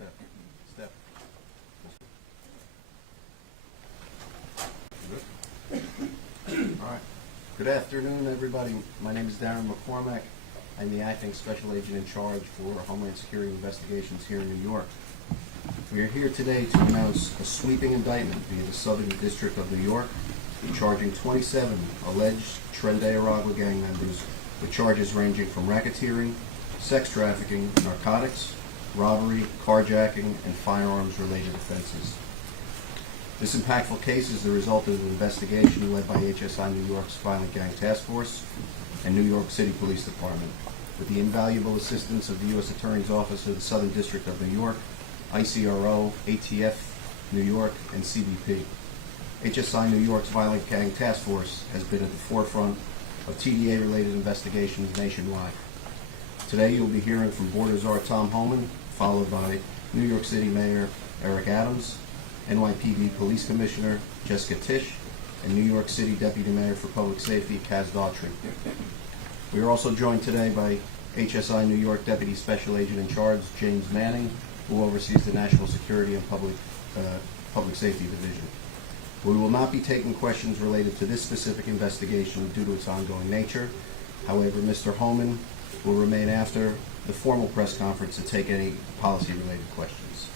Step. All right. Good afternoon, everybody. My name is Darren McCormack. I'm the acting special agent in charge for Homeland Security investigations here in New York. We are here today to announce a sweeping indictment via the Southern District of New York, charging 27 alleged Tren de Aragua gang members with charges ranging from racketeering, sex trafficking, narcotics, robbery, carjacking, and firearms-related offenses. This impactful case is the result of an investigation led by HSI New York's Violent Gang Task Force and New York City Police Department, with the invaluable assistance of the U.S. Attorney's Office of the Southern District of New York, ICRO, ATF New York, and CBP. HSI New York's Violent Gang Task Force has been at the forefront of TDA-related investigations nationwide. Today you'll be hearing from Board of Czar Tom Homan, followed by New York City Mayor Eric Adams, NYPD Police Commissioner Jessica Tisch, and New York City Deputy Mayor for Public Safety Kaz Daughtry. We are also joined today by HSI New York Deputy Special Agent in Charge James Manning, who oversees the National Security and Public Safety Division. We will not be taking questions related to this specific investigation due to its ongoing nature. However, Mr. Homan will remain after the formal press conference to take any policy-related questions.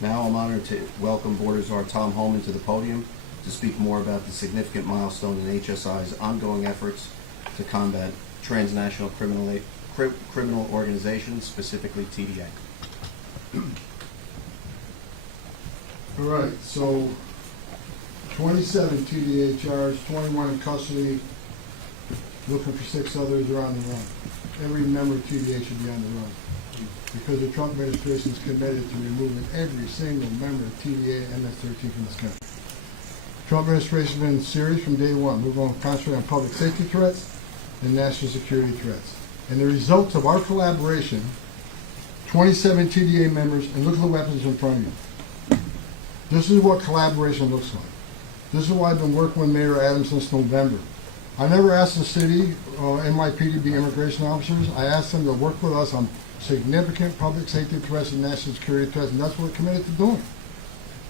Now I'm honored to welcome Board of Czar Tom Homan to the podium to speak more about the significant milestone in HSI's ongoing efforts to combat transnational criminal organizations, specifically TDA. All right, so 27 TDA charged, 21 in custody, looking for 6 others are on the run. Every member of TDA should be on the run because the Trump administration is committed to removing every single member of TDA and MS-13 from this country. The Trump administration has been serious from day one. We're going to concentrate on public safety threats and national security threats. And the results of our collaboration, 27 TDA members, and look at the weapons in front of you. This is what collaboration looks like. This is why I've been working with Mayor Adams since November. I never asked the city, NYPD, to be immigration officers. I asked them to work with us on significant public safety threats and national security threats, and that's what we're committed to doing.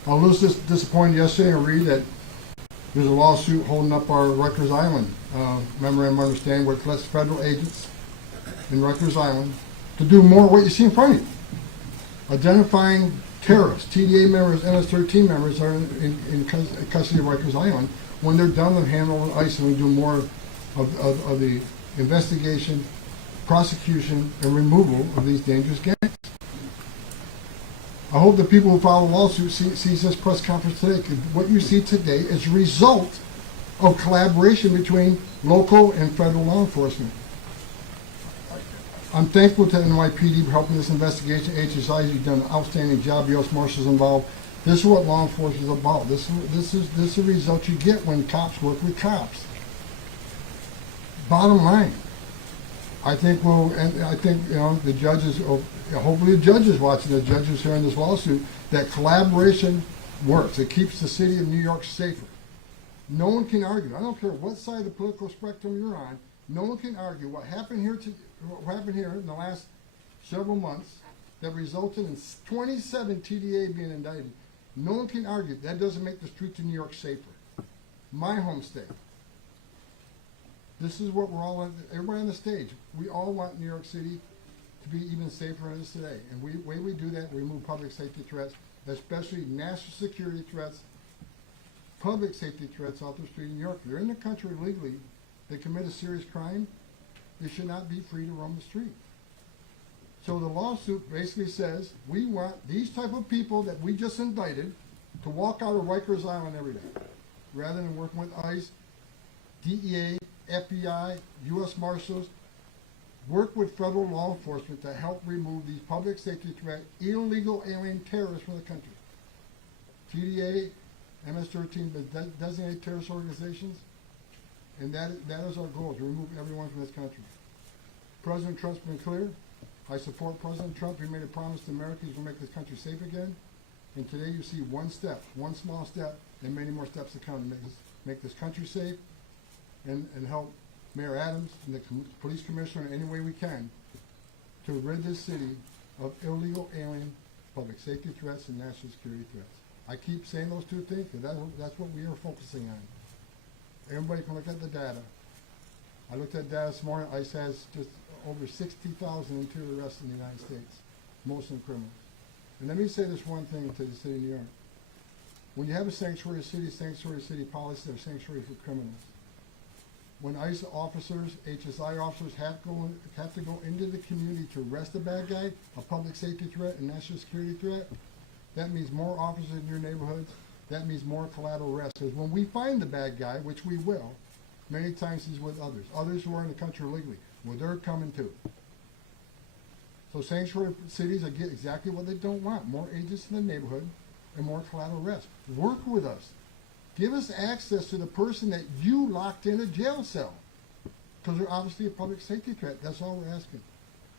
I was disappointed yesterday to read that there's a lawsuit holding up our Rikers Island memorandum of understanding, where it lets federal agents in Rikers Island to do more of what you see in front of you. Identifying terrorists, TDA members, MS-13 members are in custody of Rikers Island. When they're done, they're handed over to ICE, and we do more of the investigation, prosecution, and removal of these dangerous gangs. I hope the people who follow the lawsuit see this press conference today. What you see today is a result of collaboration between local and federal law enforcement. I'm thankful to NYPD for helping this investigation. HSI, you've done an outstanding job. U.S. Marshals involved. This is what law enforcement is about. This is the result you get when cops work with cops. Bottom line, I think the judges, hopefully the judges watching, the judges hearing this lawsuit, that collaboration works. It keeps the city of New York safer. No one can argue. I don't care what side of the political spectrum you're on. No one can argue what happened here in the last several months that resulted in 27 TDA being indicted. No one can argue that doesn't make the streets of New York safer. My home state. This is what we're all, everybody on the stage, we all want New York City to be even safer than it is today. And the way we do that, we remove public safety threats, especially national security threats, public safety threats out the street in New York. If you're in the country illegally, they commit a serious crime, they should not be free to roam the street. So the lawsuit basically says we want these type of people that we just indicted to walk out of Rikers Island every day, rather than working with ICE, DEA, FBI, U.S. Marshals. Work with federal law enforcement to help remove these public safety threat, illegal alien terrorists from the country. TDA, MS-13, designated terrorist organizations, and that is our goal, to remove everyone from this country. President Trump's been clear. I support President Trump. He made a promise to Americans to make this country safe again. And today you see one step, one small step, and many more steps to come to make this country safe and help Mayor Adams and the police commissioner in any way we can to rid this city of illegal alien public safety threats and national security threats. I keep saying those two things because that's what we are focusing on. Everybody can look at the data. I looked at data this morning. ICE has just over 60,000 interior arrests in the United States, most of them criminals. And let me say this one thing to the city of New York. When you have a sanctuary city policy, they're sanctuary for criminals. When ICE officers, HSI officers have to go into the community to arrest a bad guy, a public safety threat, a national security threat, that means more officers in your neighborhoods. That means more collateral arrests. Because when we find the bad guy, which we will, many times he's with others who are in the country illegally. Well, they're coming too. So sanctuary cities get exactly what they don't want: more agents in the neighborhood and more collateral arrests. Work with us. Give us access to the person that you locked in a jail cell, because they're obviously a public safety threat. That's all we're asking.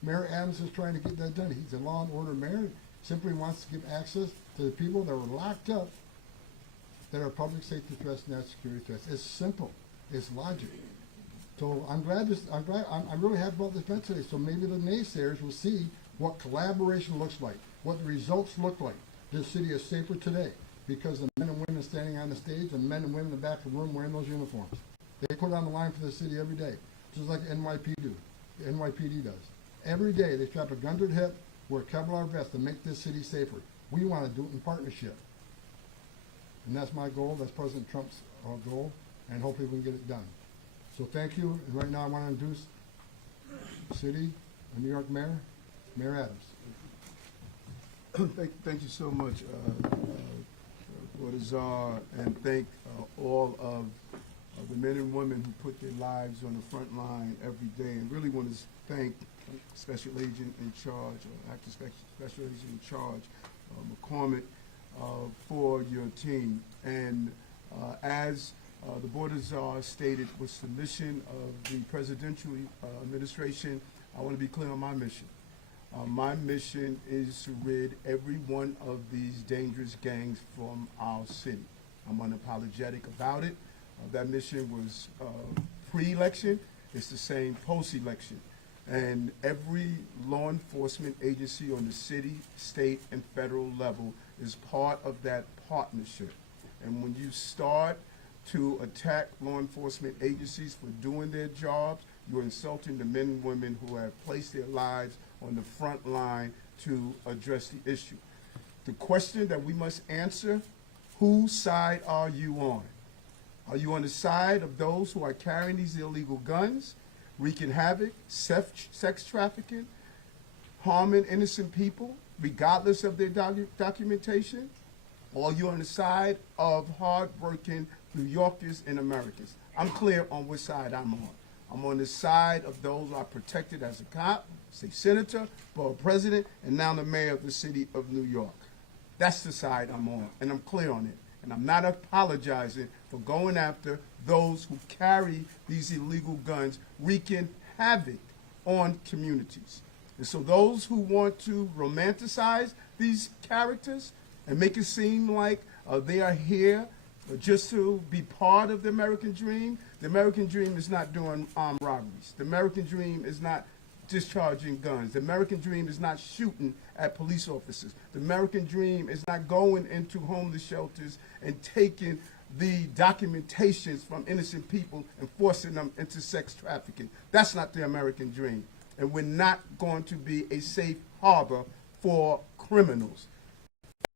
Mayor Adams is trying to get that done. He's a law and order mayor. Simply wants to give access to the people that were locked up that are public safety threats, national security threats. It's simple. It's logic. So I'm really happy about this event today. So maybe the naysayers will see what collaboration looks like, what the results look like. This city is safer today because the men and women standing on the stage and men and women in the back of the room wearing those uniforms. They put on the line for the city every day, just like NYPD does. Every day they strap a gun to their hip, wear Kevlar vests to make this city safer. We want to do it in partnership. And that's my goal. That's President Trump's goal. And hopefully we can get it done. So thank you. And right now I want to introduce the city, the New York Mayor, Mayor Adams. Thank you so much, Lord Azar, and thank all of the men and women who put their lives on the front line every day. And really want to thank Special Agent in Charge, or Acting Special Agent in Charge, McCormick, for your team. And as the Board of Czars stated, with submission of the presidential administration, I want to be clear on my mission. My mission is to rid every one of these dangerous gangs from our city. I'm unapologetic about it. That mission was pre-election. It's the same post-election. And every law enforcement agency on the city, state, and federal level is part of that partnership. And when you start to attack law enforcement agencies for doing their jobs, you're insulting the men and women who have placed their lives on the front line to address the issue. The question that we must answer: whose side are you on? Are you on the side of those who are carrying these illegal guns, wreaking havoc, sex trafficking, harming innocent people, regardless of their documentation? Or are you on the side of hard-working New Yorkers and Americans? I'm clear on which side I'm on. I'm on the side of those who are protected as a cop, state senator, borough president, and now the mayor of the city of New York. That's the side I'm on, and I'm clear on it. And I'm not apologizing for going after those who carry these illegal guns, wreaking havoc on communities. And so those who want to romanticize these characters and make it seem like they are here just to be part of the American dream. The American dream is not doing armed robberies. The American dream is not discharging guns. The American dream is not shooting at police officers. The American dream is not going into homeless shelters and taking the documentations from innocent people and forcing them into sex trafficking. That's not the American dream. And we're not going to be a safe harbor for criminals.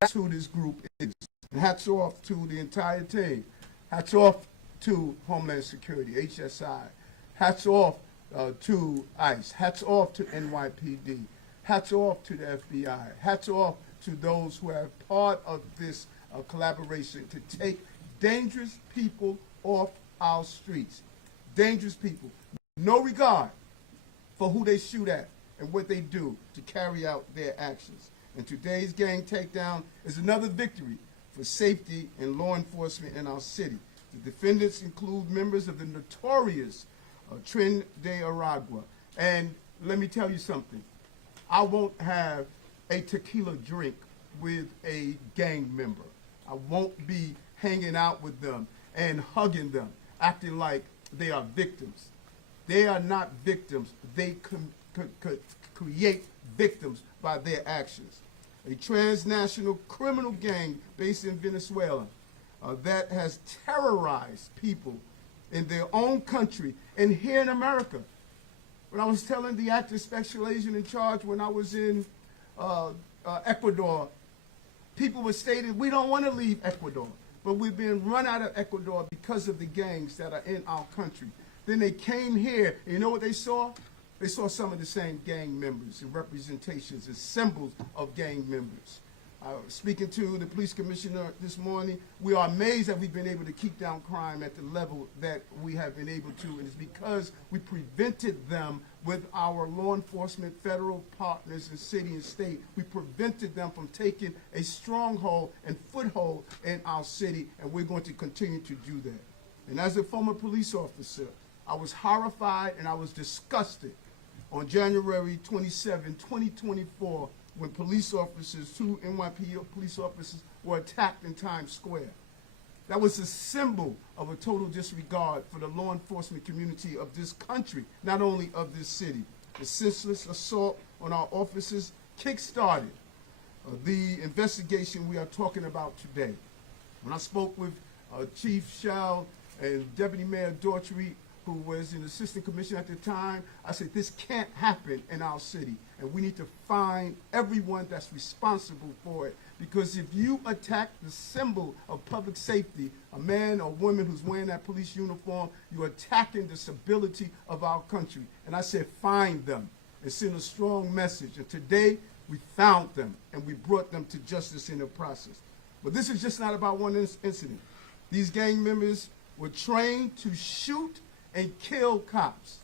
That's who this group is. And hats off to the entire team. Hats off to Homeland Security, HSI. Hats off to ICE. Hats off to NYPD. Hats off to the FBI. Hats off to those who are part of this collaboration to take dangerous people off our streets. Dangerous people. No regard for who they shoot at and what they do to carry out their actions. And today's gang takedown is another victory for safety and law enforcement in our city. The defendants include members of the notorious Tren de Aragua. And let me tell you something. I won't have a tequila drink with a gang member. I won't be hanging out with them and hugging them, acting like they are victims. They are not victims. They create victims by their actions. a transnational criminal gang based in Venezuela that has terrorized people in their own country and here in America. When I was telling the active special agent in charge when I was in Ecuador, people were stating, we don't want to leave Ecuador, but we've been run out of Ecuador because of the gangs that are in our country. Then they came here, and you know what they saw? They saw some of the same gang members and representations and symbols of gang members. Speaking to the police commissioner this morning, we are amazed that we've been able to keep down crime at the level that we have been able to, and it's because we prevented them with our law enforcement, federal partners in city and state. We prevented them from taking a stronghold and foothold in our city, and we're going to continue to do that. And as a former police officer, I was horrified and I was disgusted on January 27, 2024, when police officers, 2 NYPD police officers, were attacked in Times Square. That was a symbol of a total disregard for the law enforcement community of this country, not only of this city. The senseless assault on our officers kick-started the investigation we are talking about today. When I spoke with Chief Shell and Deputy Mayor Daughtry, who was an assistant commissioner at the time, I said, this can't happen in our city, and we need to find everyone that's responsible for it. Because if you attack the symbol of public safety, a man or woman who's wearing that police uniform, you're attacking the stability of our country. And I said, find them and send a strong message. And today, we found them, and we brought them to justice in the process. But this is just not about one incident. These gang members were trained to shoot and kill cops.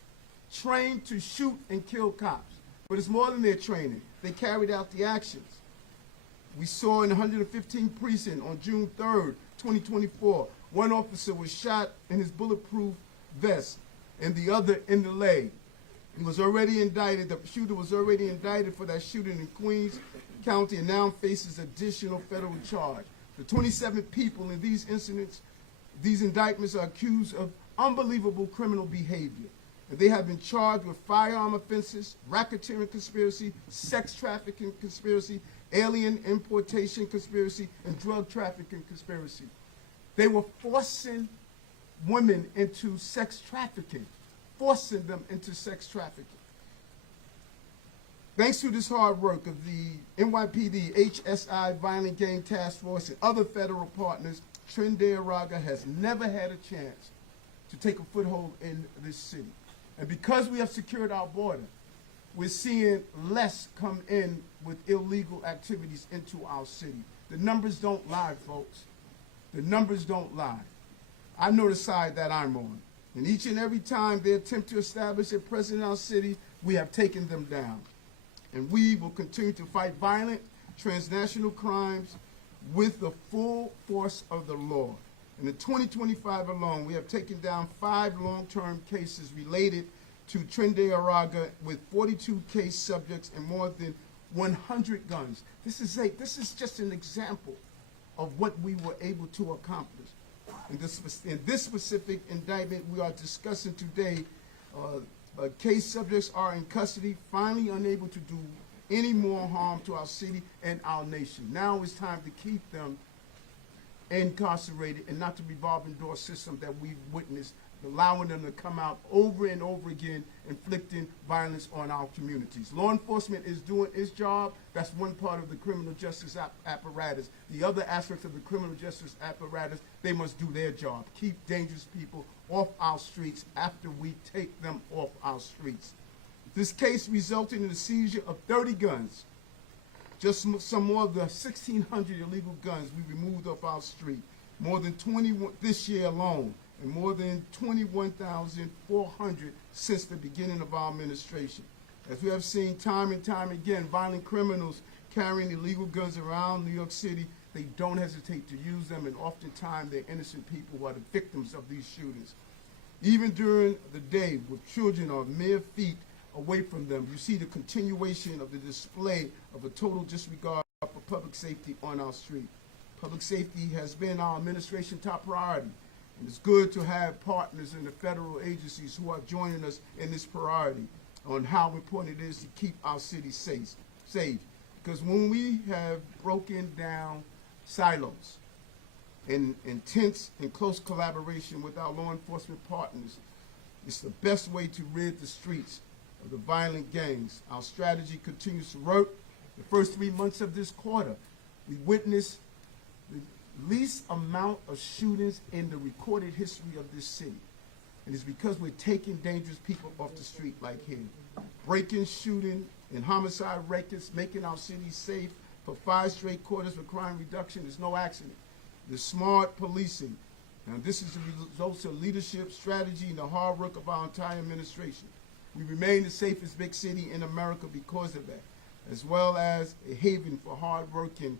Trained to shoot and kill cops. But it's more than their training. They carried out the actions. We saw in the 115th precinct on June 3rd, 2024, one officer was shot in his bulletproof vest and the other in the leg. He was already indicted, the shooter was already indicted for that shooting in Queens County and now faces additional federal charge. The 27 people in these incidents, these indictments are accused of unbelievable criminal behavior. And they have been charged with firearm offenses, racketeering conspiracy, sex trafficking conspiracy, alien importation conspiracy, and drug trafficking conspiracy. They were forcing women into sex trafficking, forcing them into sex trafficking. Thanks to this hard work of the NYPD, HSI, Violent Gang Task Force, and other federal partners, Tren de Aragua has never had a chance to take a foothold in this city. And because we have secured our border, we're seeing less come in with illegal activities into our city. The numbers don't lie, folks. The numbers don't lie. I know the side that I'm on. And each and every time they attempt to establish a presence in our city, we have taken them down. And we will continue to fight violent, transnational crimes with the full force of the law. In the 2025 alone, we have taken down 5 long-term cases related to Tren de Aragua with 42 case subjects and more than 100 guns. This is just an example of what we were able to accomplish. In this specific indictment we are discussing today, case subjects are in custody, finally unable to do any more harm to our city and our nation. Now it's time to keep them incarcerated and not the revolving door system that we've witnessed, allowing them to come out over and over again, inflicting violence on our communities. Law enforcement is doing its job. That's one part of the criminal justice apparatus. The other aspects of the criminal justice apparatus, they must do their job. Keep dangerous people off our streets after we take them off our streets. This case resulted in the seizure of 30 guns. Just some more of the 1,600 illegal guns we removed off our street. More than 21 this year alone, and more than 21,400 since the beginning of our administration. As we have seen time and time again, violent criminals carrying illegal guns around New York City, they don't hesitate to use them, and oftentimes they're innocent people who are the victims of these shootings. Even during the day, with children are mere feet away from them, you see the continuation of the display of a total disregard for public safety on our street. Public safety has been our administration top priority, and it's good to have partners in the federal agencies who are joining us in this priority on how important it is to keep our city safe. Because when we have broken down silos in intense and close collaboration with our law enforcement partners, it's the best way to rid the streets of the violent gangs. Our strategy continues to work. The first 3 months of this quarter, we witnessed the least amount of shootings in the recorded history of this city. And it's because we're taking dangerous people off the street like here. Breaking, shooting, and homicide records, making our city safe for 5 straight quarters for crime reduction is no accident. The smart policing. Now, this is the results of leadership, strategy, and the hard work of our entire administration. We remain the safest big city in America because of that, as well as a haven for hard-working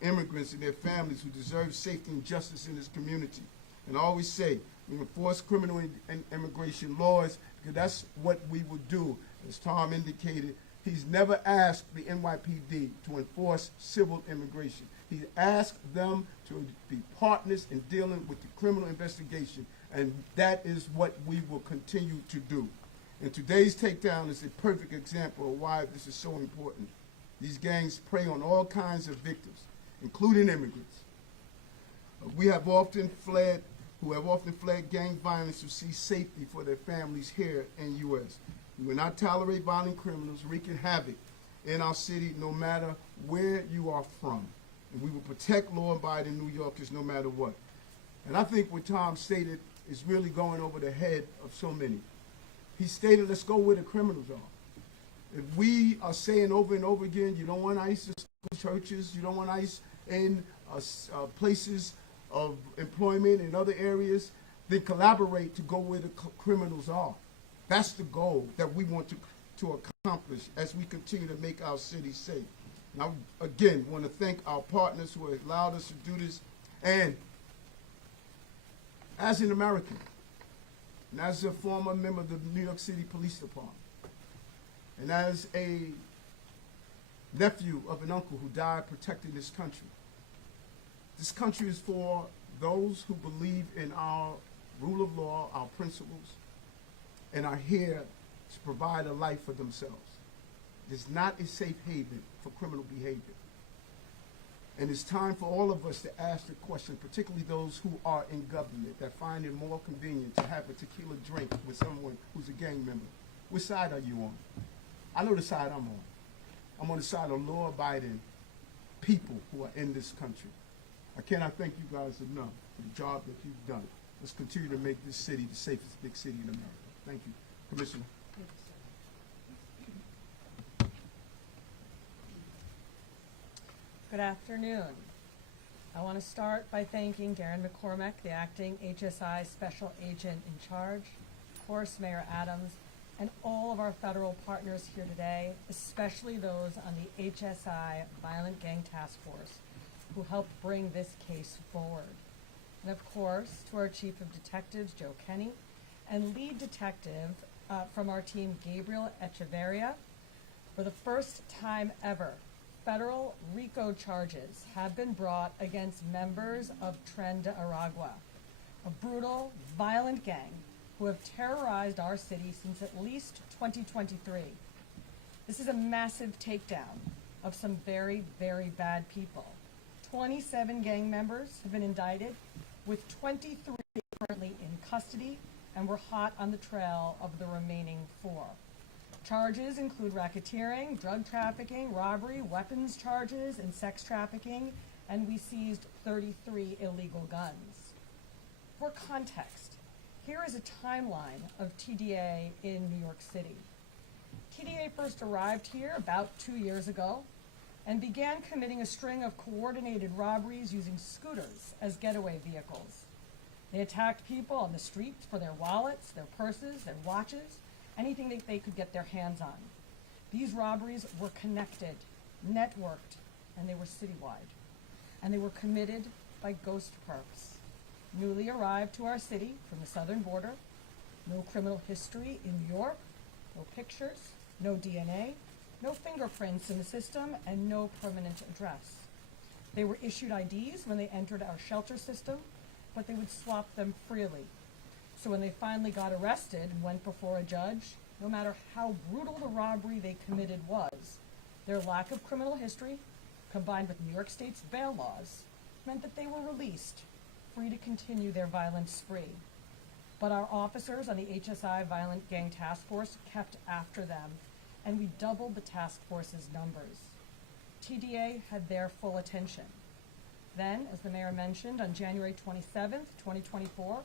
immigrants and their families who deserve safety and justice in this community. And I always say, we enforce criminal and immigration laws because that's what we would do. As Tom indicated, he's never asked the NYPD to enforce civil immigration. He asked them to be partners in dealing with the criminal investigation, and that is what we will continue to do. And today's takedown is a perfect example of why this is so important. These gangs prey on all kinds of victims, including immigrants. Who have often fled gang violence to seek safety for their families here in U.S. We will not tolerate violent criminals wreaking havoc in our city no matter where you are from. And we will protect law-abiding New Yorkers no matter what. And I think what Tom stated is really going over the head of so many. He stated, let's go where the criminals are. If we are saying over and over again, you don't want ICE in churches, you don't want ICE in places of employment and other areas, then collaborate to go where the criminals are. That's the goal that we want to accomplish as we continue to make our city safe. And I, again, want to thank our partners who have allowed us to do this. And as an American, and as a former member of the New York City Police Department, and as a nephew of an uncle who died protecting this country is for those who believe in our rule of law, our principles, and are here to provide a life for themselves. It is not a safe haven for criminal behavior. And it's time for all of us to ask the question, particularly those who are in government, that find it more convenient to have a tequila drink with someone who's a gang member. Which side are you on? I know the side I'm on. I'm on the side of law-abiding people who are in this country. I cannot thank you guys enough for the job that you've done. Let's continue to make this city the safest big city in America. Thank you. Commissioner. Good afternoon. I want to start by thanking Darren McCormack, the acting HSI Special Agent in Charge, of course, Mayor Adams, and all of our federal partners here today, especially those on the HSI Violent Gang Task Force, who helped bring this case forward. And of course, to our Chief of Detectives, Joe Kenny, and lead detective from our team, Gabriel Echeverria. For the first time ever, federal RICO charges have been brought against members of Tren de Aragua, a brutal, violent gang who have terrorized our city since at least 2023. This is a massive takedown of some very, very bad people. 27 gang members have been indicted, with 23 currently in custody, and we're hot on the trail of the remaining 4. Charges include racketeering, drug trafficking, robbery, weapons charges, and sex trafficking, and we seized 33 illegal guns. For context, here is a timeline of TDA in New York City. TDA first arrived here about 2 years ago and began committing a string of coordinated robberies using scooters as getaway vehicles. They attacked people on the streets for their wallets, their purses, their watches, anything that they could get their hands on. These robberies were connected, networked, and they were citywide. And they were committed by ghost perps, newly arrived to our city from the southern border, no criminal history in New York, no pictures, no DNA, no fingerprints in the system, and no permanent address. They were issued IDs when they entered our shelter system, but they would swap them freely. So when they finally got arrested and went before a judge, no matter how brutal the robbery they committed was, Their lack of criminal history, combined with New York State's bail laws, meant that they were released, free to continue their violent spree. But our officers on the HSI Violent Gang Task Force kept after them, and we doubled the task force's numbers. TDA had their full attention. Then, as the mayor mentioned, on January 27th, 2024,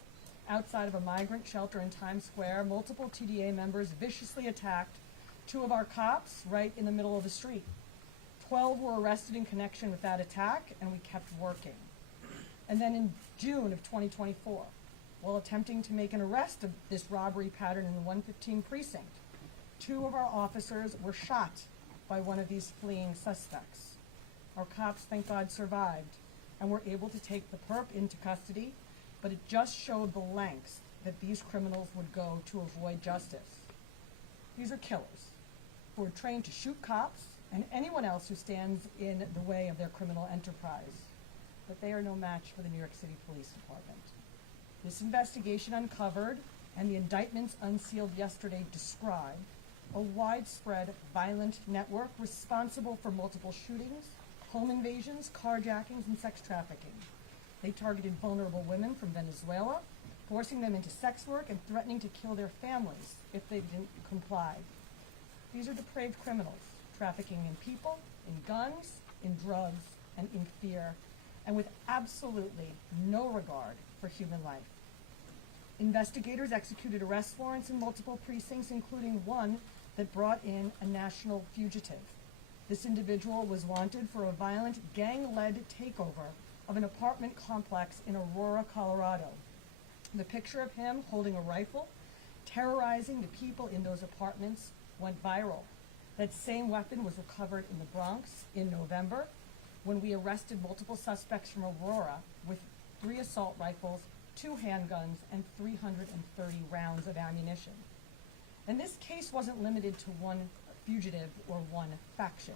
outside of a migrant shelter in Times Square, multiple TDA members viciously attacked two of our cops right in the middle of the street. 12 were arrested in connection with that attack, and we kept working. And then in June of 2024, while attempting to make an arrest of this robbery pattern in the 115 precinct, two of our officers were shot by one of these fleeing suspects. Our cops, thank God, survived and were able to take the perp into custody, but it just showed the lengths that these criminals would go to avoid justice. These are killers who are trained to shoot cops and anyone else who stands in the way of their criminal enterprise. But they are no match for the New York City Police Department. This investigation uncovered, and the indictments unsealed yesterday describe, a widespread violent network responsible for multiple shootings, home invasions, carjackings, and sex trafficking. They targeted vulnerable women from Venezuela, forcing them into sex work and threatening to kill their families if they didn't comply. These are depraved criminals, trafficking in people, in guns, in drugs, and in fear, and with absolutely no regard for human life. Investigators executed arrest warrants in multiple precincts, including one that brought in a national fugitive. This individual was wanted for a violent gang-led takeover of an apartment complex in Aurora, Colorado. The picture of him holding a rifle, terrorizing the people in those apartments, went viral. That same weapon was recovered in the Bronx in November, when we arrested multiple suspects from Aurora with 3 assault rifles, 2 handguns, and 330 rounds of ammunition. And this case wasn't limited to one fugitive or one faction.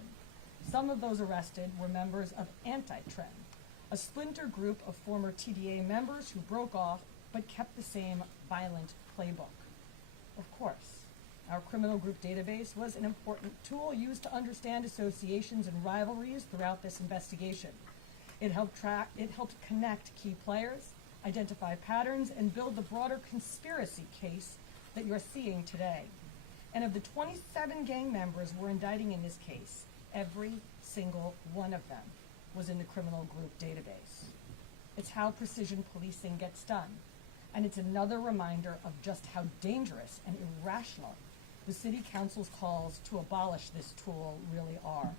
Some of those arrested were members of Anti-Tren, a splinter group of former TDA members who broke off but kept the same violent playbook. Of course, our criminal group database was an important tool used to understand associations and rivalries throughout this investigation. It helped connect key players, identify patterns, and build the broader conspiracy case that you're seeing today. And of the 27 gang members we're indicting in this case, every single one of them was in the criminal group database. It's how precision policing gets done. And it's another reminder of just how dangerous and irrational the City Council's calls to abolish this tool really are.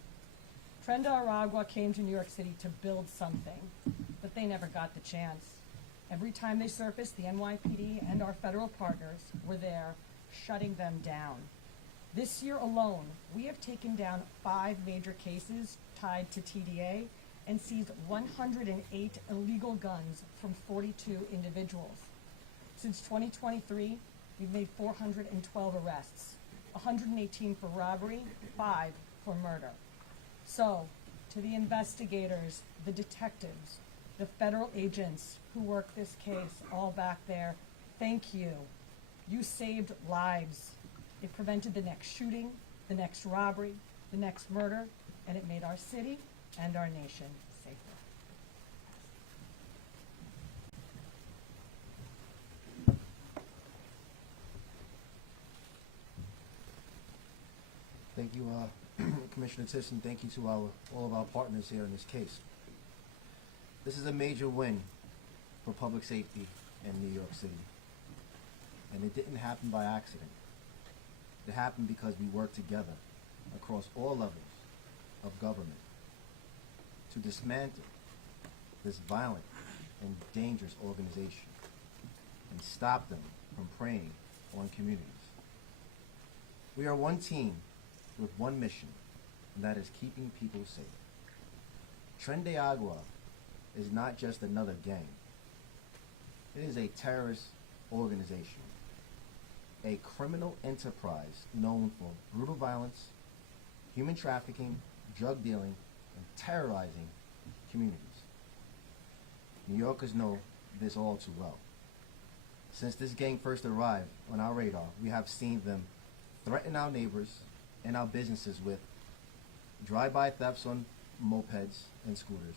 Tren de Aragua came to New York City to build something, but they never got the chance. Every time they surfaced, the NYPD and our federal partners were there, shutting them down. This year alone, we have taken down 5 major cases tied to TDA and seized 108 illegal guns from 42 individuals. Since 2023, we've made 412 arrests, 118 for robbery, 5 for murder. So, to the investigators, the detectives, the federal agents who work this case all back there, thank you. You saved lives. It prevented the next shooting, the next robbery, the next murder, and it made our city and our nation safer. Thank you, Commissioner Tisson. Thank you to all of our partners here in this case. This is a major win for public safety in New York City. And it didn't happen by accident. It happened because we worked together across all levels of government to dismantle this violent and dangerous organization and stop them from preying on communities. We are one team with one mission, and that is keeping people safe. Tren de Aragua is not just another gang. It is a terrorist organization, a criminal enterprise known for brutal violence, human trafficking, drug dealing, and terrorizing communities. New Yorkers know this all too well. Since this gang first arrived on our radar, we have seen them threaten our neighbors and our businesses with drive-by thefts on mopeds and scooters.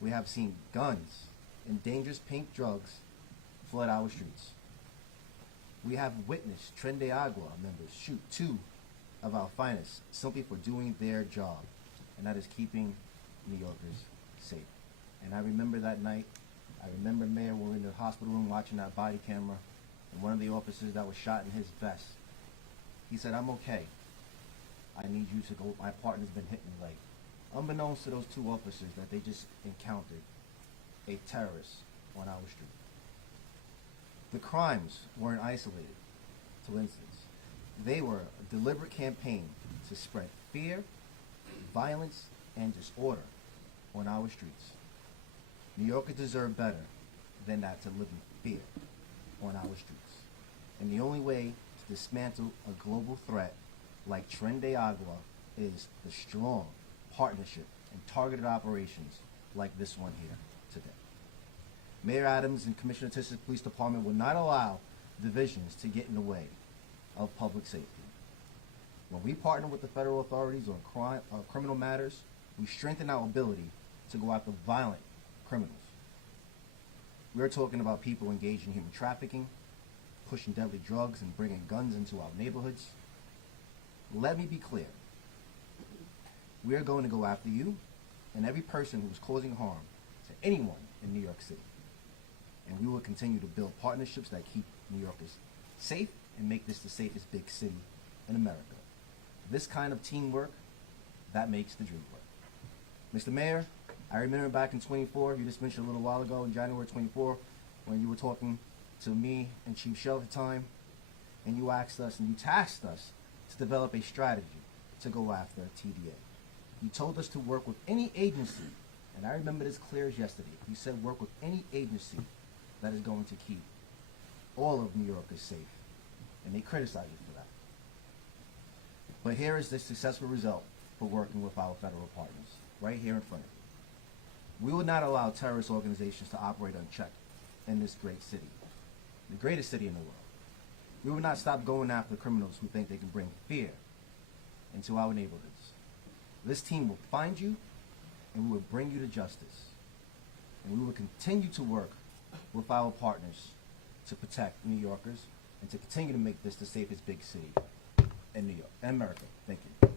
We have seen guns and dangerous pink drugs flood our streets. We have witnessed Tren de Aragua members shoot two of our finest simply for doing their job, and that is keeping New Yorkers safe. And I remember that night. I remember, Mayor, we were in the hospital room watching that body camera, and one of the officers that was shot in his vest, he said, "I'm okay. I need you to go. My partner's been hit in the leg." Unbeknownst to those two officers that they just encountered a terrorist on our street. The crimes weren't isolated to instance. They were a deliberate campaign to spread fear, violence, and disorder on our streets. New Yorkers deserve better than that, to live in fear on our streets. And the only way to dismantle a global threat like Tren de Aragua is the strong partnership and targeted operations like this one here today. Mayor Adams and Commissioner Tiss's Police Department will not allow divisions to get in the way of public safety. When we partner with the federal authorities on criminal matters, we strengthen our ability to go after violent criminals. We're talking about people engaged in human trafficking, pushing deadly drugs, and bringing guns into our neighborhoods. Let me be clear. We are going to go after you and every person who is causing harm to anyone in New York City. And we will continue to build partnerships that keep New Yorkers safe and make this the safest big city in America. This kind of teamwork, that makes the dream work. Mr. Mayor, I remember back in 24, you just mentioned a little while ago, in January 24, when you were talking to me and Chief Shell at the time, and you asked us and you tasked us to develop a strategy to go after TDA. You told us to work with any agency, and I remember this clear as yesterday. You said work with any agency that is going to keep all of New Yorkers safe, and they criticized you for that. But here is the successful result for working with our federal partners, right here in front of you. We will not allow terrorist organizations to operate unchecked in this great city, the greatest city in the world. We will not stop going after criminals who think they can bring fear into our neighborhoods. This team will find you, and we will bring you to justice. And we will continue to work with our partners to protect New Yorkers and to continue to make this the safest big city in New York and America. Thank you.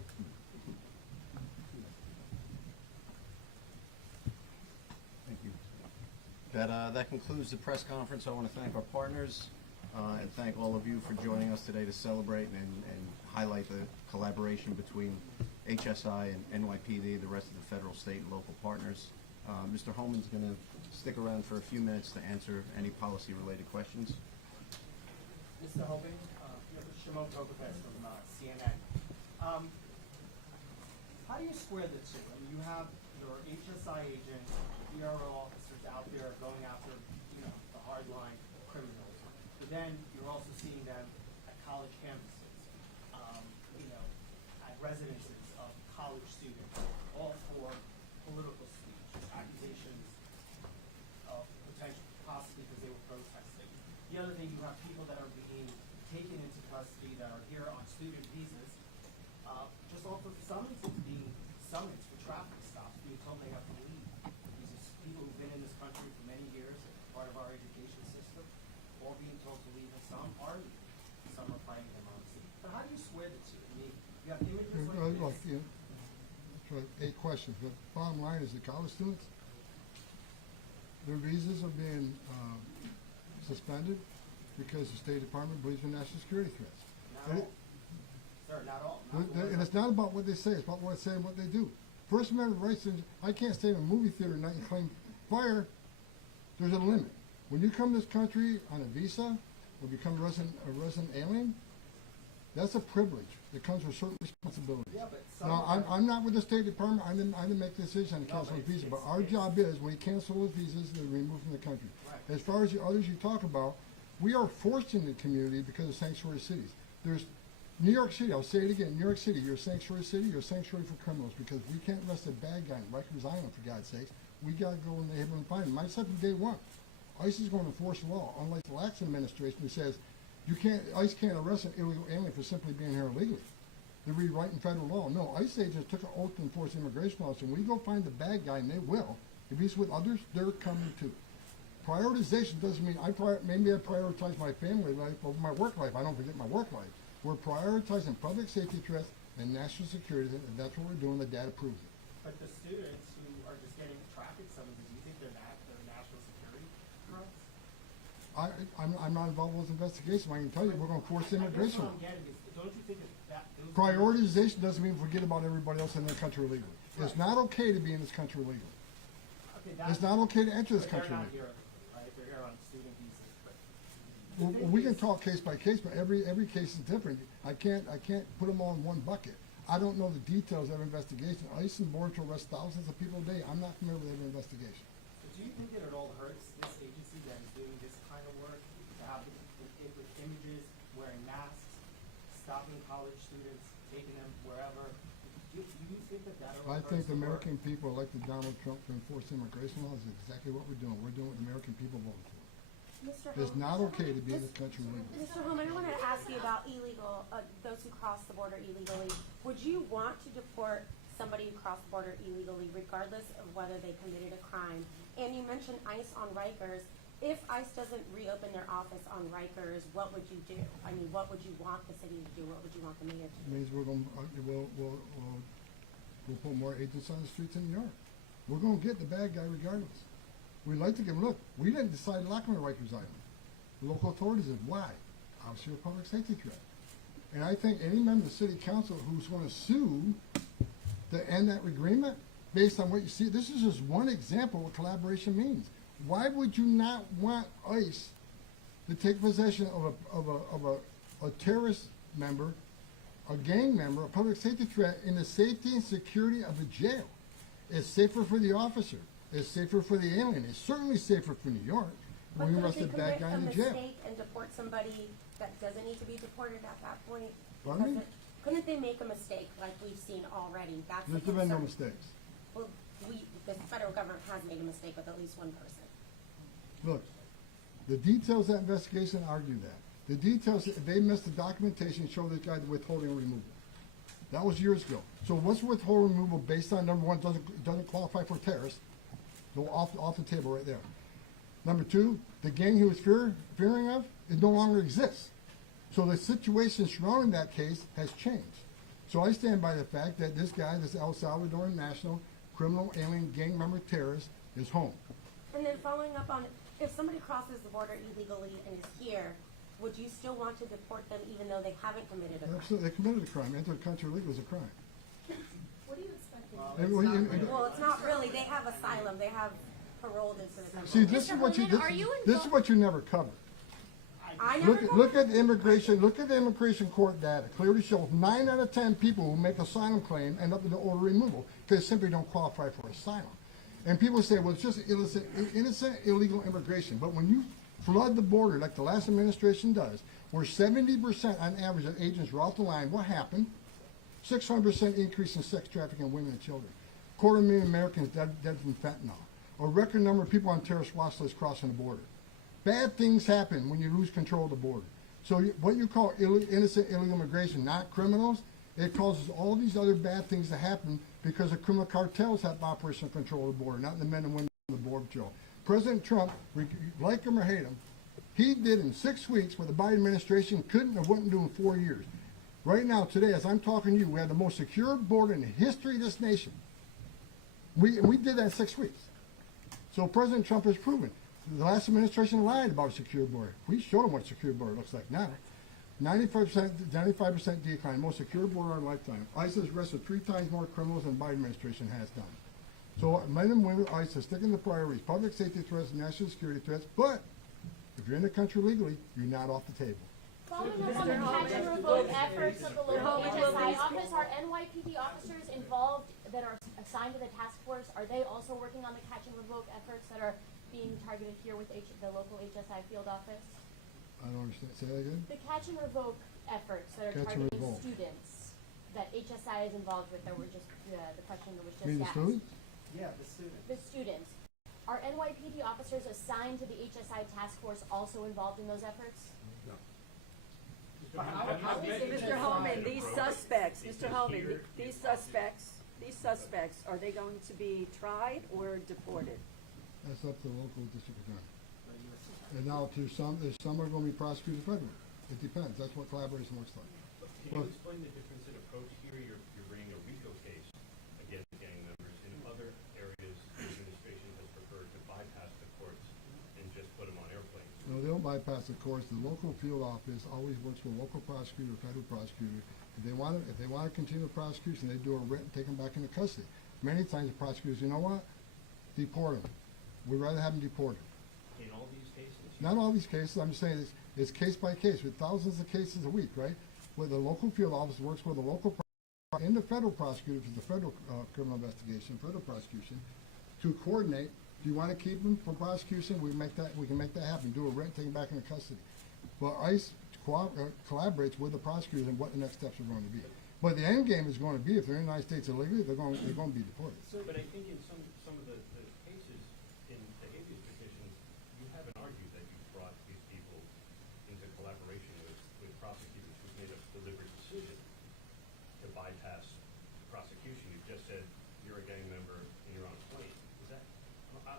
Thank you. That concludes the press conference. I want to thank our partners and thank all of you for joining us today to celebrate and highlight the collaboration between HSI and NYPD, the rest of the federal, state, and local partners. Mr. Holman's going to stick around for a few minutes to answer any policy-related questions. Mr. Holman, Shimon Prokopez from CNN. How do you square the two? I mean, you have your HSI agents, DRO officers out there going after, the hardline criminals, but then you're also seeing them at college campuses, at residences of college students, all for political speech, accusations of potential, possibly because they were protesting. The other thing, you have people that are being taken into custody that are here on student visas, just off of summonses, being summoned for traffic stops, being told they have to leave. These are people who've been in this country for many years, part of our education system, all being told to leave, and some are leaving. Some are fighting them on the street. But how do you square the two? I mean, you have images like this. That's right, 8 questions, but bottom line is the college students, their visas are being suspended because the State Department believes in national security threats. Not all. Sir, not all. And it's not about what they say, it's about what they say and what they do. First Amendment rights, I can't stay in a movie theater tonight and claim fire. There's a limit. When you come to this country on a visa or become a resident alien, that's a privilege that comes with certain responsibilities. Yeah, but some Now, I'm not with the State Department. I didn't make the decision to cancel his visa. But our job is, when he cancels his visas, they're removed from the country. Right. As far as the others you talk about, we are forced in the community because of sanctuary cities. There's New York City, I'll say it again, New York City, you're a sanctuary city, you're a sanctuary for criminals, because we can't arrest a bad guy in Rikers Island, for God's sakes. We gotta go in the neighborhood and find him. I said from day one, ICE is going to enforce the law, unlike the last administration who says ICE can't arrest an illegal alien for simply being here illegally. they're rewriting federal law. No, ICE agents took an oath to enforce immigration laws, and we go find the bad guy, and they will. If he's with others, they're coming too. Prioritization doesn't mean maybe I prioritize my family life over my work life. I don't forget my work life. We're prioritizing public safety threats and national security, and that's what we're doing. The data proves it. But the students who are just getting traffic summonses, do you think they're national security threats? I'm not involved with this investigation. I can tell you we're going to force I guess immigration. what I'm getting is, don't you think that those Prioritization doesn't mean forget about everybody else in the country illegally. It's not okay to be in this country illegally. Okay, It's not okay to enter this but country they're not illegally. here, right? They're here on student visas, but. Well, we can talk case by case, but every case is different. I can't put them all in one bucket. I don't know the details of investigation. ICE and Border to arrest thousands of people a day. I'm not familiar with every investigation. But do you think that it all hurts this agency that is doing this kind of work to have it with images, wearing masks, stopping college students, taking them wherever? Do you think that that I hurts think the work? American people elected Donald Trump to enforce immigration laws is exactly what we're doing. We're doing what the American people voted for. It's not okay to be in this country illegally. Mr. Holman, I wanted to ask you about those who cross the border illegally. Would you want to deport somebody who crossed the border illegally regardless of whether they committed a crime? And you mentioned ICE on Rikers. If ICE doesn't reopen their office on Rikers, what would you do? I mean, what would you want the city to do? What would you want the mayor to It do? means we're going we'll put more agents on the streets in New York. We're going to get the bad guy regardless. We'd like to give him, look, we didn't decide to lock him at Rikers Island. The local authorities did. Why? Obviously a public safety threat. And I think any member of the city council who's going to sue to end that agreement, based on what you see, this is just one example of what collaboration means. Why would you not want ICE to take possession of a terrorist member, a gang member, a public safety threat in the safety and security of a jail? It's safer for the officer. It's safer for the alien. It's certainly safer for New York. But We couldn't arrest they a bad commit guy a in the jail. mistake and deport somebody that doesn't need to be deported at that point? Pardon me? Because couldn't they make a mistake like we've seen already? That's the There's been no concern. mistakes. Well, the federal government has made a mistake with at least one person. Look, the details of that investigation argue that. The details, they missed the documentation, show this guy the withholding and removal. That was years ago. So what's withholding and removal based on, number one, doesn't qualify for terrorist. Go off the table right there. Number two, the gang he was fearing of, it no longer exists. So the situation surrounding that case has changed. So I stand by the fact that this guy, this El Salvadoran national criminal alien gang member terrorist, is home. And then following up on, if somebody crosses the border illegally and is here, would you still want to deport them even though they haven't committed a crime? Absolutely, they committed a crime. Enter the country illegally is a crime. What do you expect? Well, It's not really. They have asylum. They have paroled into the country. See, this is what you this is what you never cover. I never Look at the immigration court data. Clearly shows 9 out of 10 people who make asylum claim end up in the order of removal because they simply don't qualify for asylum. And people say, well, it's just innocent illegal immigration. But when you flood the border like the last administration does, where 70% on average of agents are off the line, what happened? 600% increase in sex trafficking of women and children. 250,000 Americans dead from fentanyl. A record number of people on terrorist watch lists crossing the border. Bad things happen when you lose control of the border. So what you call innocent illegal immigration, not criminals, it causes all these other bad things to happen because the criminal cartels have operational control of the border, not the men and women of the Border Patrol. President Trump, like him or hate him, he did in 6 weeks what the Biden administration couldn't or wouldn't do in 4 years. Right now, today, as I'm talking to you, we have the most secure border in the history of this nation. We did that in 6 weeks. So President Trump has proven. The last administration lied about a secure border. We showed them what a secure border looks like now. 95% decline, most secure border in our lifetime. ICE has arrested 3 times more criminals than the Biden administration has done. So men and women, ICE is sticking to priorities, public safety threats, national security threats, but if you're in the country legally, you're not off the table. Following up on the catch and revoke efforts of the local HSI office, are NYPD officers involved that are assigned to the task force? Are they also working on the catch and revoke efforts that are being targeted here with the local HSI field office? I don't understand. Say that again? The catch and revoke efforts that are Catch and targeting revoke. students that HSI is involved with, that were just the question that was just You mean the asked. students? Yeah, the student. The students. Are NYPD officers assigned to the HSI task force also involved in those efforts? Mr. Holman, these suspects, these suspects, are they going to be tried or deported? That's up to the local district attorney. And now, there's some are gonna be prosecuted federally. It depends. That's what collaboration looks like. Can you explain the difference in approach here? You're bringing a RICO case against gang members. In other areas, the administration has preferred to bypass the courts and just put them on airplanes. No, they don't bypass the courts. The local field office always works with a local prosecutor, federal prosecutor. If they want to continue the prosecution, they do a writ and take them back into custody. Many times the prosecutors, you know what? Deport them. We'd rather have them deported. In all these cases? Not all these cases. I'm just saying it's case by case with thousands of cases a week, right? Where the local field office works with the local and the federal prosecutor for the federal criminal investigation, federal prosecution, to coordinate. Do you want to keep them for prosecution? We can make that happen. Do a writ, take them back into custody. But ICE collaborates with the prosecutors on what the next steps are going to be. But the end game is going to be, if they're in the United States illegally, they're going to be deported. But I think in some of the cases, in the habeas petitions, you haven't argued that you brought these people into collaboration with prosecutors who've made a deliberate decision to bypass prosecution. You've just said you're a gang member and you're on a plane. Is that,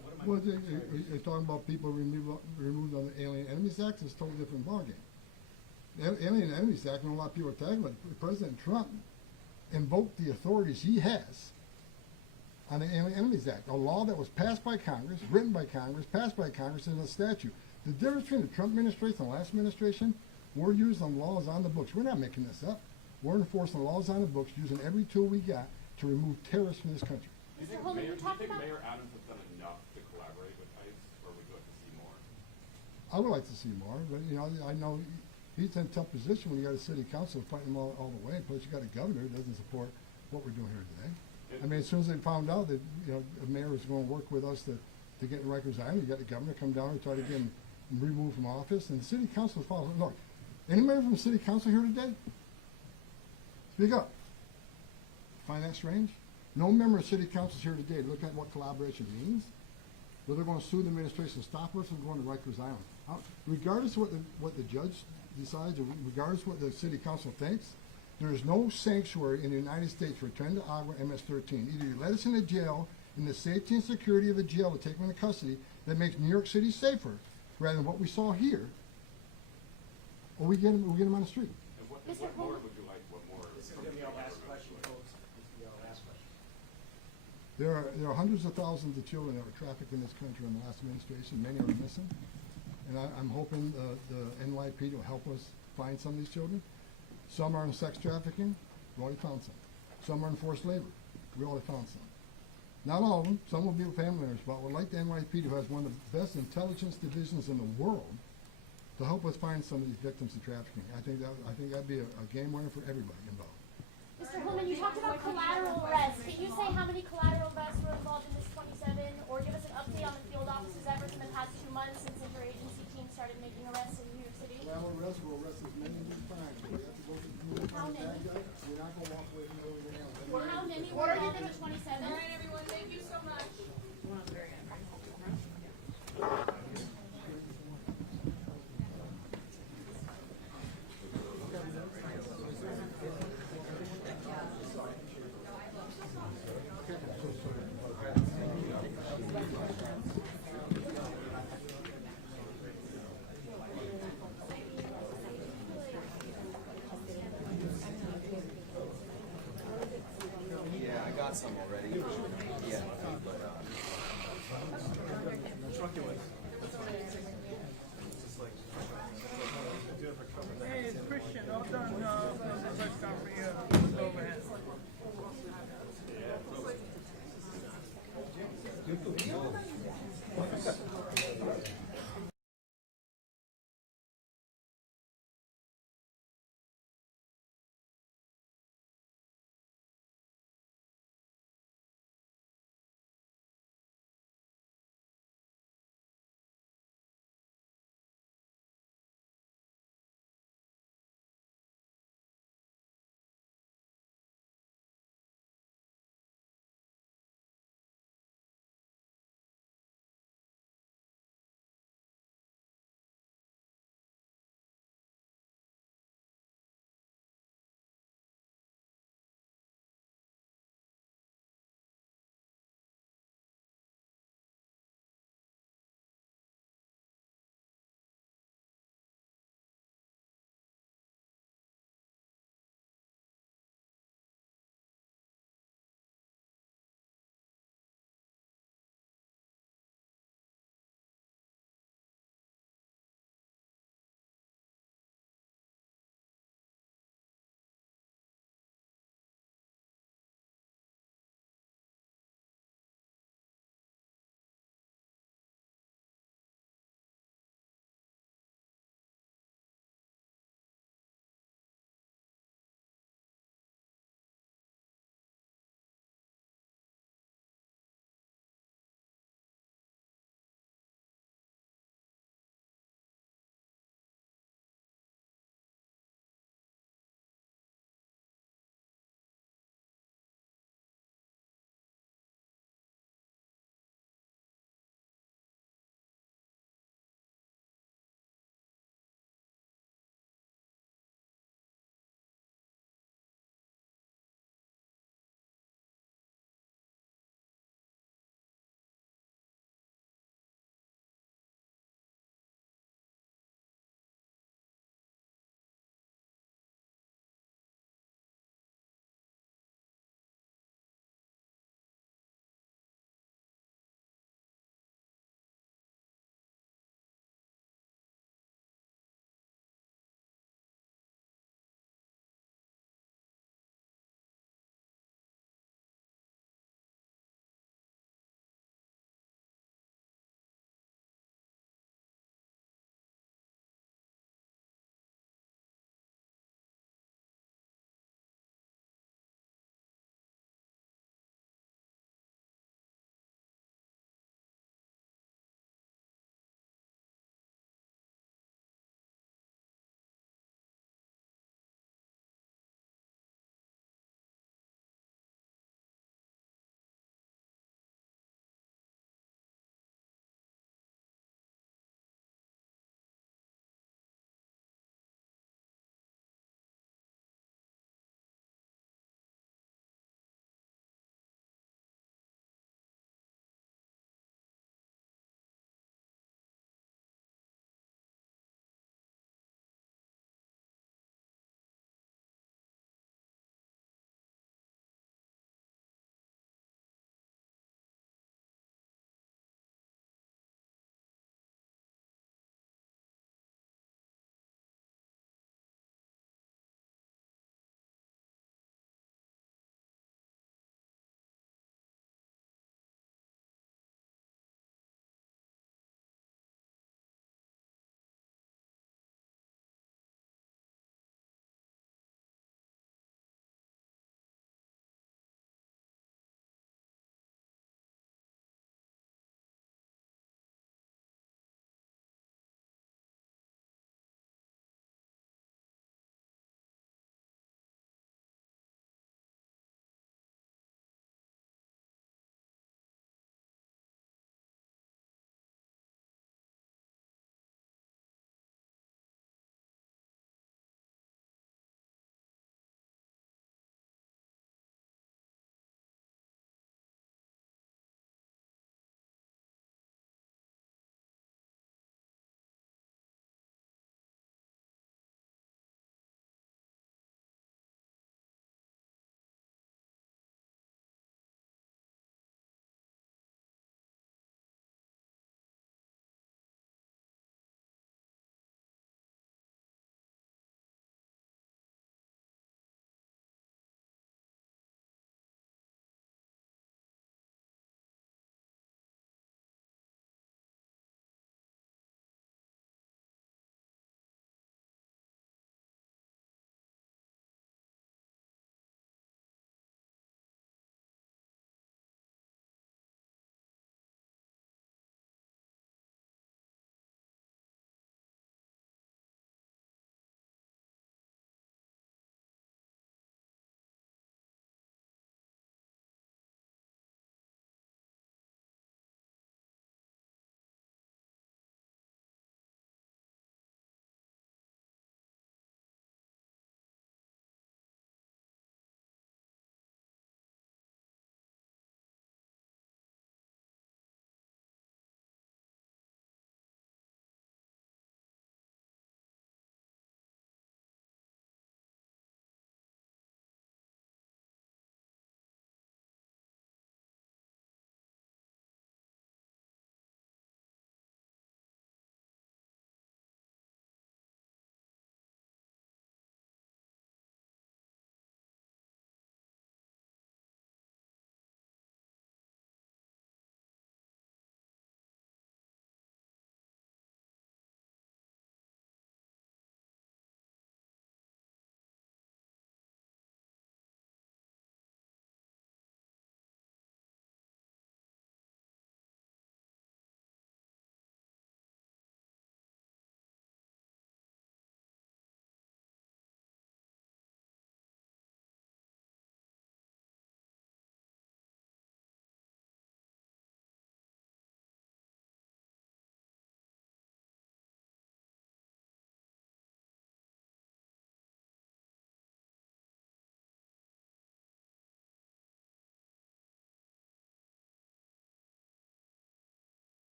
what am I? Well, you're talking about people removed on the Alien Enemies Act. It's a totally different ballgame. The Alien Enemies Act, and a lot of people are talking about it, President Trump invoked the authorities he has on the Alien Enemies Act, a law that was passed by Congress, written by Congress, passed by Congress in a statute. The difference between the Trump administration and the last administration, we're using laws on the books. We're not making this up. We're enforcing laws on the books, using every tool we got to remove terrorists from this country. Mr. Holman, you talked about. Mayor Adams has done enough to collaborate with ICE, or would you like to see more? I would like to see more, but I know he's in a tough position when you got a city council fighting him all the way. Plus, you got a governor who doesn't support what we're doing here today. I mean, as soon as they found out that the mayor was going to work with us to get in Rikers Island, you got the governor come down and try to get him removed from office, and the city council following. Look, any member from the city council here today? Speak up. Find that strange? No member of city council is here today to look at what collaboration means. Whether they're going to sue the administration, stop us from going to Rikers Island. Regardless of what the judge decides, or regardless of what the city council thinks, there is no sanctuary in the United States for Tren de Aragua MS-13. Either you let us into jail, in the safety and security of the jail to take them into custody, that makes New York City safer, rather than what we saw here, or we get them on the street. And what more would you like? What more? This is going to be our last question, folks. This will be our last question. There are hundreds of thousands of children that were trafficked in this country in the last administration. Many are missing. And I'm hoping the NYPD will help us find some of these children. Some are in sex trafficking. We already found some. Some are in forced labor. We already found some. Not all of them. Some will be with family members. But we'd like the NYPD, who has one of the best intelligence divisions in the world, to help us find some of these victims of trafficking. I think that'd be a game winner for everybody involved. Mr. Holman, you talked about collateral arrests. Can you say how many collateral arrests were involved in this 27, or give us an update on the field office's efforts in the past 2 months since interagency teams started making arrests in New York City? Well, we'll arrest as many as we find. We have to go through the How many? We're not going to walk away from everything else. How many were involved in the 27? All right, everyone, thank you so much. Yeah, I got some already. Yeah, but Hey, it's Christian. All done. This is the first time for you. Overhead.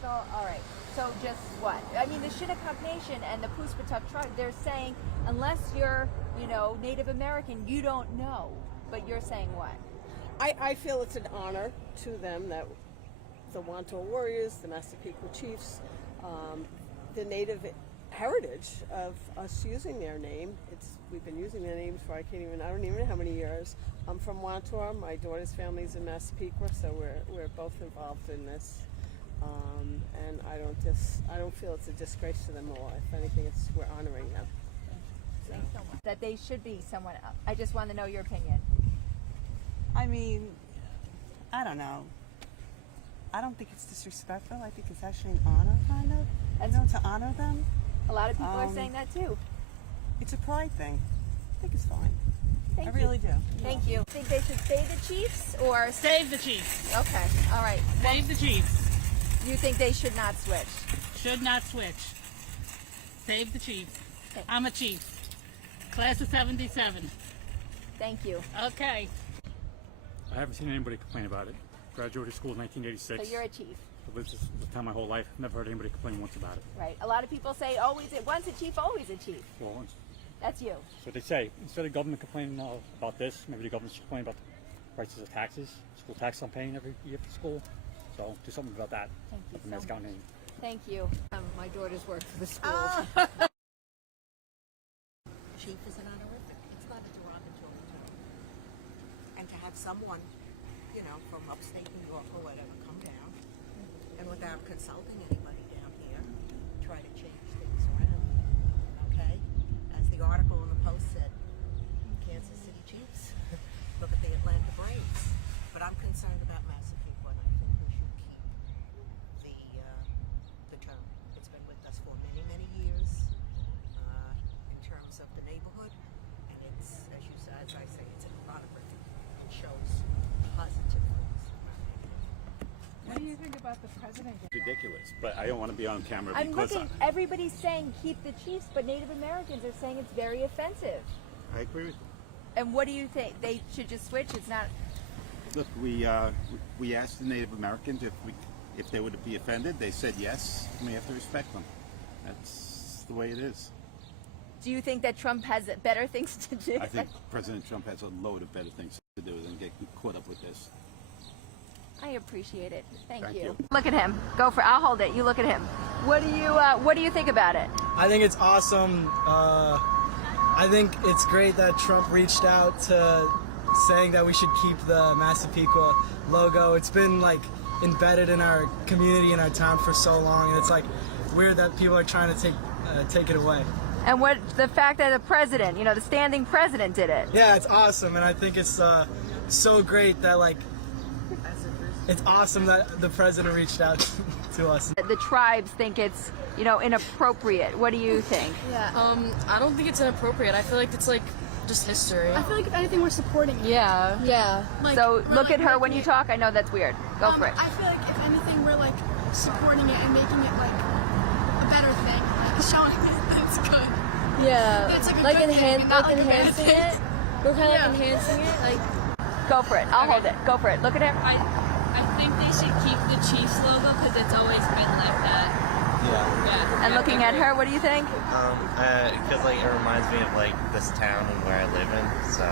personal, all right. So just what? I mean, the Shinnecock Nation and the Puspatuck tribe, they're saying unless you're, Native American, you don't know. But you're saying what? I feel it's an honor to them that the Wantor Warriors, the Massapequa Chiefs, the Native heritage of us using their name. We've been using their names for I don't even know how many years. I'm from Wantor. My daughter's family's in Massapequa, so we're both involved in this. And I don't feel it's a disgrace to them all. If anything, we're honoring them. So. Thanks so much. That they should be someone else. I just want to know your opinion. I mean, I don't know. I don't think it's disrespectful. I think it's actually an honor, kind of. To honor them. A lot of people are saying that too. It's a pride thing. I think it's fine. Thank you. Really do. Thank you. Think they should save the Chiefs or Save the Chiefs. Okay. All right. Save the Chiefs. You think they should not switch? Should not switch. Save the Chiefs. Okay. I'm a Chief. Class of 77. Thank you. Okay. I haven't seen anybody complain about it. Graduated school in 1986. So you're a chief. I've lived this town my whole life. Never heard anybody complain once about it. Right. A lot of people say once a chief, always a chief. Well, That's you. so they say, instead of government complaining about this, maybe the government should complain about the prices of taxes, school tax I'm paying every year for school. So do something about that. Thank you That's so much. name. Thank you. My daughters work for the school. Chief is an honorific. It's not a derogatory term. And to have someone, from upstate New York or whatever, come down and without consulting anybody down here, try to change things around. Okay? As the article in the Post said, Kansas City Chiefs, look at the Atlanta Braves. But I'm concerned about Massapequa, and I think we should keep the term. It's been with us for many, many years in terms of the neighborhood, and it's, as I say, it's an honorific. It shows positive things. What do you think about the president? Ridiculous, but I don't want to be on camera I'm because looking. Everybody's saying keep the Chiefs, but Native Americans are saying it's very offensive. I agree with you. And what do you think? They should just switch? It's not. Look, we asked the Native Americans if they would be offended. They said yes, and we have to respect them. That's the way it is. Do you think that Trump has better things to do? I think President Trump has a load of better things to do than get caught up with this. I appreciate it. Thank Thank you. you. Look at him. Go for. I'll hold it. You look at him. What do you think about it? I think it's awesome. I think it's great that Trump reached out to saying that we should keep the Massapequa logo. It's been embedded in our community, in our town for so long, and it's weird that people are trying to take it away. And the fact that the president, the standing president did it. Yeah, it's awesome, and I think it's so great that it's awesome that the president reached out to us. The tribes think it's, inappropriate. What do you think? Yeah. I don't think it's inappropriate. I feel like it's just history. I feel like if anything, we're supporting it. Yeah. Yeah. So look at her when you talk. I know that's weird. Go for it. I feel like if anything, we're supporting it and making it a better thing, showing that it's good. Yeah. That's a good thing, not a bad enhancing thing. it. We're kind of enhancing it. Go for it. I'll hold it. Go for it. Look at him. I think they should keep the Chiefs logo because it's always been like that. Yeah. And looking at her, what do you think? Because it reminds me of this town and where I live in. So.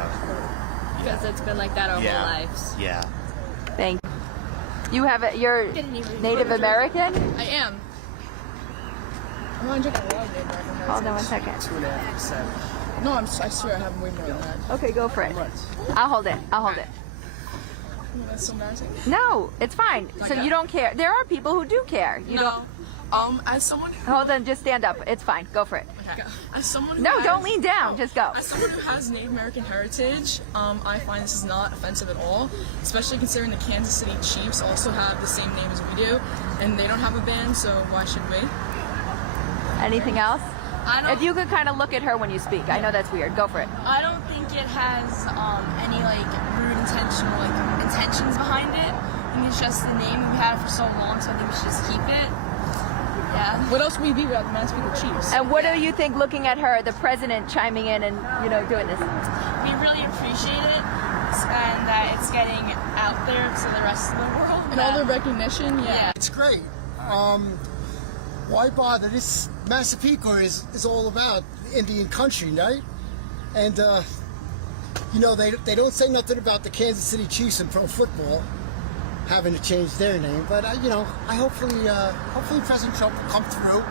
Because it's been like that our whole lives. Yeah. Thank you. You're Native American? I am. I'm on drinking a lot of Native American. Hold on one second. 2.5%. No, I swear I have way more than that. Okay, go for it. I'll hold it. That's so embarrassing. No, it's fine. So you don't care. There are people who do care. You don't. As someone who... Hold on, just stand up. It's fine. Go for it. Okay. As someone who don't lean down. Just go. As someone who has Native American heritage, I find this is not offensive at all, especially considering the Kansas City Chiefs also have the same name as we do, and they don't have a band, so why should we? Anything else? If you could kind of look at her when you speak. I know that's weird. Go for it. I don't think it has any rude intentions behind it. I think it's just the name. We've had it for so long, so I think we should just keep it. Yeah. What else would we be without the Massapequa Chiefs? And what do you think, looking at her, the president chiming in and doing this? We really appreciate it, and that it's getting out there to the rest of the world. And all the recognition, yeah. It's great. Why bother? This Massapequa is all about Indian country, right? And you know, they don't say nothing about the Kansas City Chiefs in pro football having to change their name, but you know, I hopefully President Trump will come through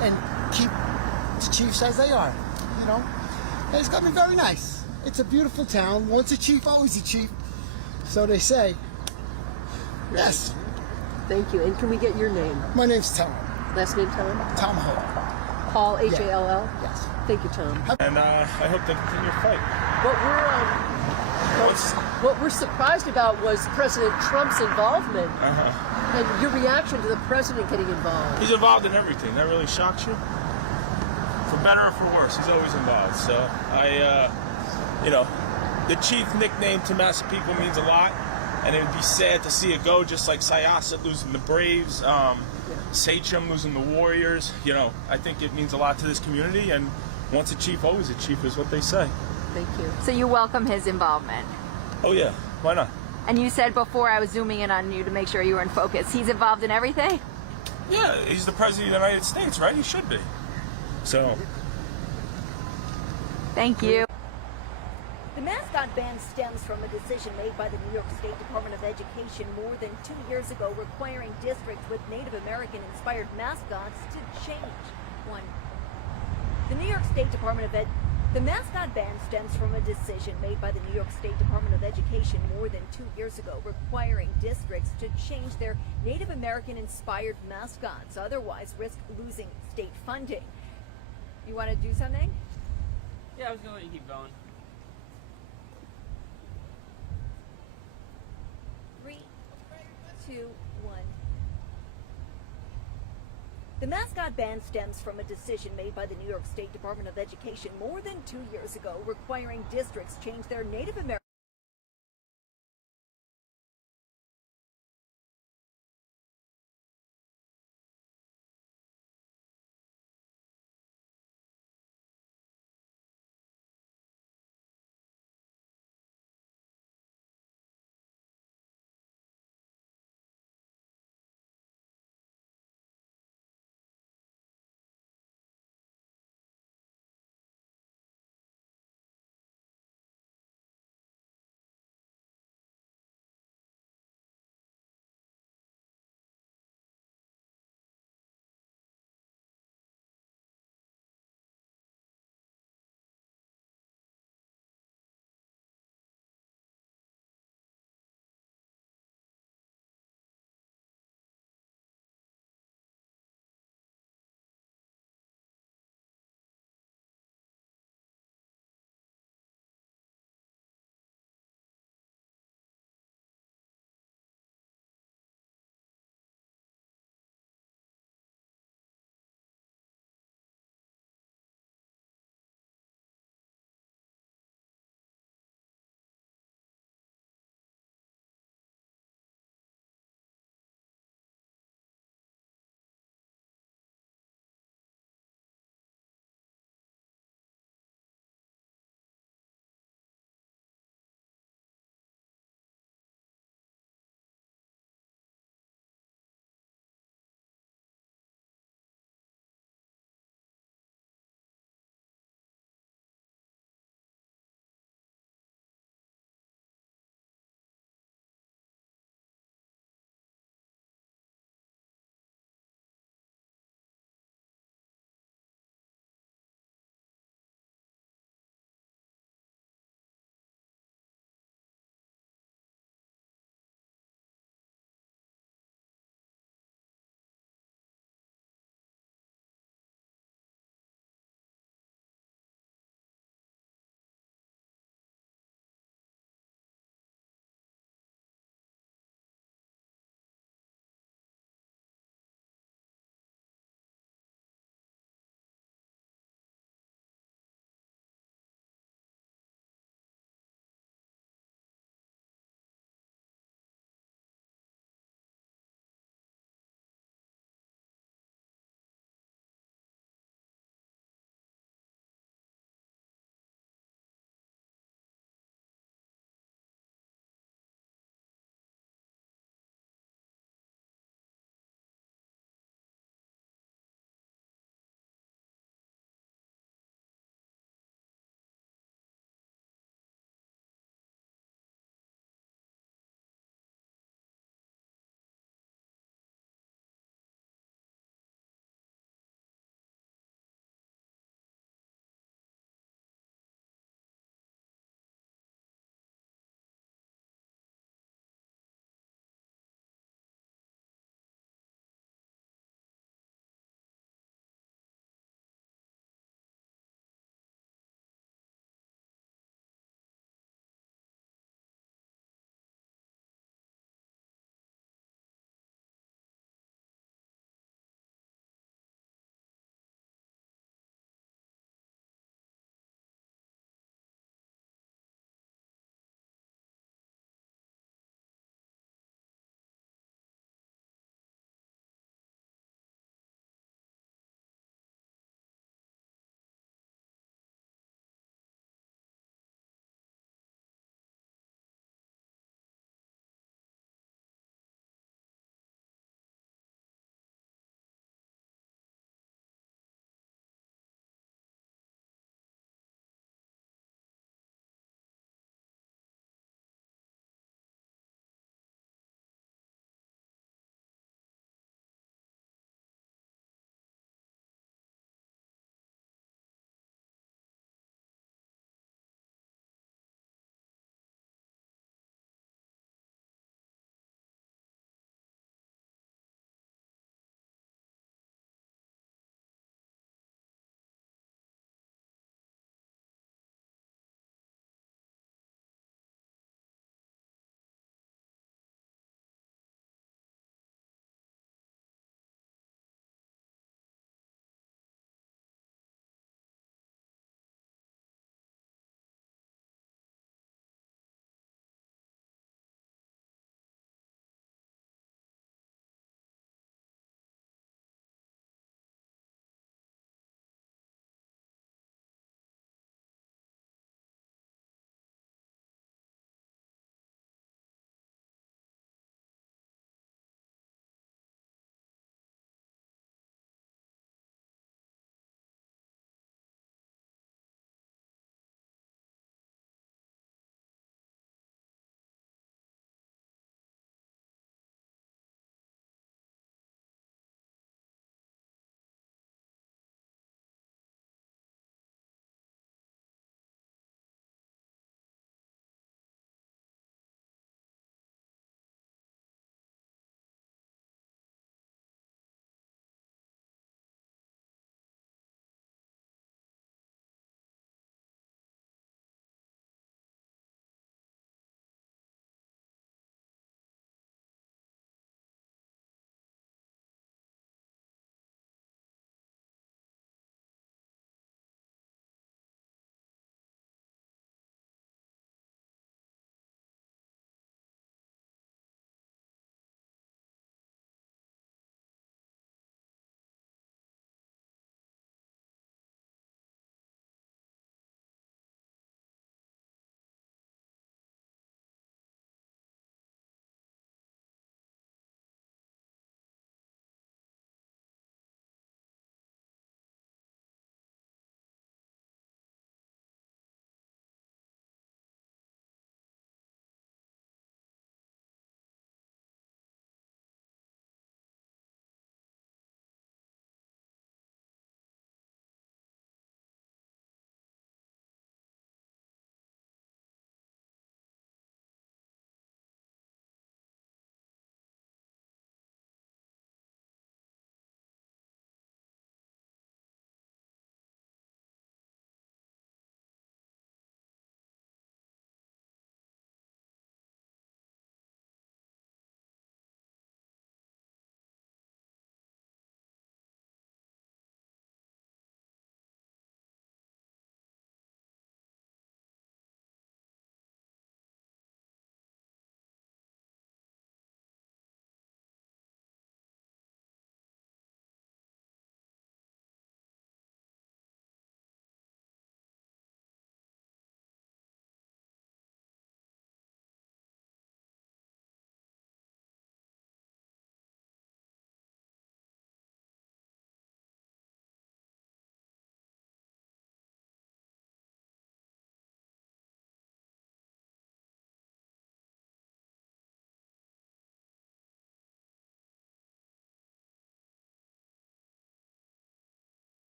and keep the Chiefs as they are. You know, and it's gonna be very nice. It's a beautiful town. Once a chief, always a chief. So they say. Yes. Thank you. And can we get your name? My name's Tom. Last name, Tom? Tom Hall. Paul, H-A-L-L? Yes. Thank you, Tom. And I hope they continue to fight. What we're surprised about was President Trump's involvement and your reaction to the president getting involved. He's involved in everything. That really shocks you? For better or for worse, he's always involved. So you know, the chief nickname to Massapequa means a lot, and it would be sad to see it go, just like Syosset losing the Braves, Sachem losing the Warriors. You know, I think it means a lot to this community, and once a chief, always a chief is what they say. Thank you. So you welcome his involvement? Oh yeah, why not? And you said before I was zooming in on you to make sure you were in focus. He's involved in everything? Yeah, he's the president of the United States, right? He should be. So. Thank you. The mascot ban stems from a decision made by the New York State Department of Education more than 2 years ago requiring districts with Native American-inspired mascots to change one. The New York State Department of The mascot ban stems from a decision made by the New York State Department of Education more than 2 years ago requiring districts to change their Native American-inspired mascots, otherwise risk losing state funding. You want to do something? Yeah, I was going to let you keep going. 3, 2, 1. The mascot ban stems from a decision made by the New York State Department of Education more than 2 years ago requiring districts change their Native American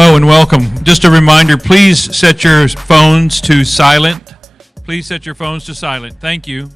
Hello and welcome. Just a reminder, please set your phones to silent. Please set your phones to silent. Thank you.